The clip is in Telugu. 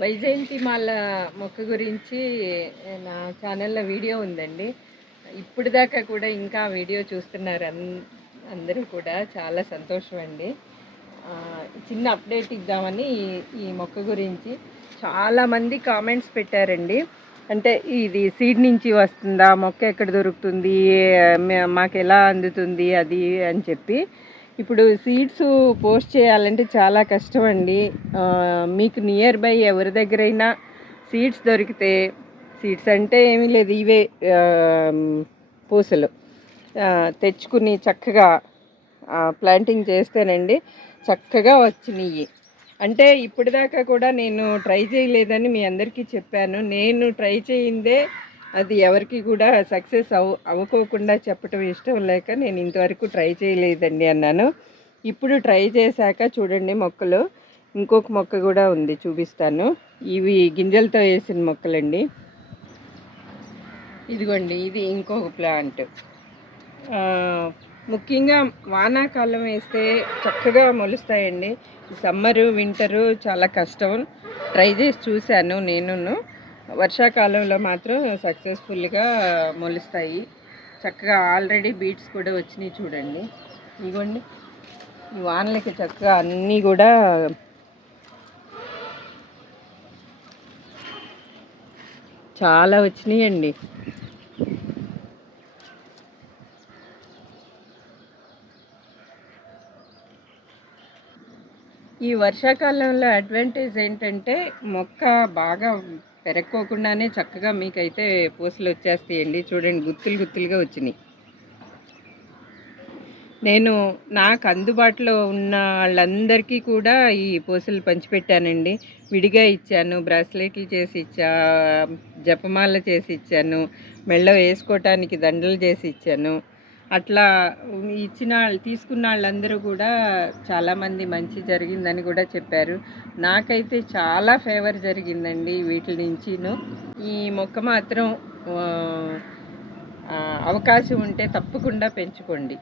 వైజయంతిమాల మొక్క గురించి నా ఛానల్లో వీడియో ఉందండి. ఇప్పటిదాకా కూడా ఇంకా వీడియో చూస్తున్నారు అందరూ కూడా. చాలా సంతోషం అండి. చిన్న అప్డేట్ ఇద్దామని ఈ మొక్క గురించి చాలామంది కామెంట్స్ పెట్టారండి. అంటే ఇది సీడ్ నుంచి వస్తుందా, మొక్క ఎక్కడ దొరుకుతుంది, మాకు ఎలా అందుతుంది అది అని చెప్పి. ఇప్పుడు సీడ్స్ పోస్ట్ చేయాలంటే చాలా కష్టం అండి. మీకు నియర్ బై ఎవరి దగ్గరైనా సీడ్స్ దొరికితే, సీడ్స్ అంటే ఏమీ లేదు, ఇవే పూసలు తెచ్చుకుని చక్కగా ప్లాంటింగ్ చేస్తేనండి చక్కగా వచ్చినాయి. అంటే ఇప్పటిదాకా కూడా నేను ట్రై చేయలేదని మీ అందరికీ చెప్పాను. నేను ట్రై చేయిందే అది ఎవరికి కూడా సక్సెస్ అవ్వకోకుండా చెప్పటం ఇష్టం లేక నేను ఇంతవరకు ట్రై చేయలేదండి అన్నాను. ఇప్పుడు ట్రై చేశాక చూడండి మొక్కలు. ఇంకొక మొక్క కూడా ఉంది, చూపిస్తాను. ఇవి గింజలతో వేసిన మొక్కలండి. ఇదిగోండి, ఇది ఇంకొక ప్లాంట్. ముఖ్యంగా వానాకాలం వేస్తే చక్కగా మొలుస్తాయండి. సమ్మరు వింటరు చాలా కష్టం. ట్రై చేసి చూశాను నేను. వర్షాకాలంలో మాత్రం సక్సెస్ఫుల్గా మొలుస్తాయి చక్కగా. ఆల్రెడీ బీట్స్ కూడా వచ్చినాయి చూడండి. ఇదిగోండి, ఈ వానలకి చక్కగా అన్నీ కూడా చాలా వచ్చినాయండి. ఈ వర్షాకాలంలో అడ్వాంటేజ్ ఏంటంటే మొక్క బాగా పెరక్కోకుండానే చక్కగా మీకైతే పూసలు వచ్చేస్తాయండి. చూడండి, గుత్తులు గుత్తులుగా వచ్చినాయి. నేను నాకు అందుబాటులో ఉన్న వాళ్ళందరికీ కూడా ఈ పూసలు పంచిపెట్టానండి. విడిగా ఇచ్చాను, బ్రాస్లెట్లు చేసి ఇచ్చా, జపమాల చేసి ఇచ్చాను, మెళ్ళో వేసుకోవటానికి దండలు చేసి ఇచ్చాను. అట్లా ఇచ్చిన తీసుకున్న వాళ్ళందరూ కూడా చాలామంది మంచి జరిగిందని కూడా చెప్పారు. నాకైతే చాలా ఫేవర్ జరిగిందండి వీటి నుంచిను. ఈ మొక్క మాత్రం అవకాశం ఉంటే తప్పకుండా పెంచుకోండి.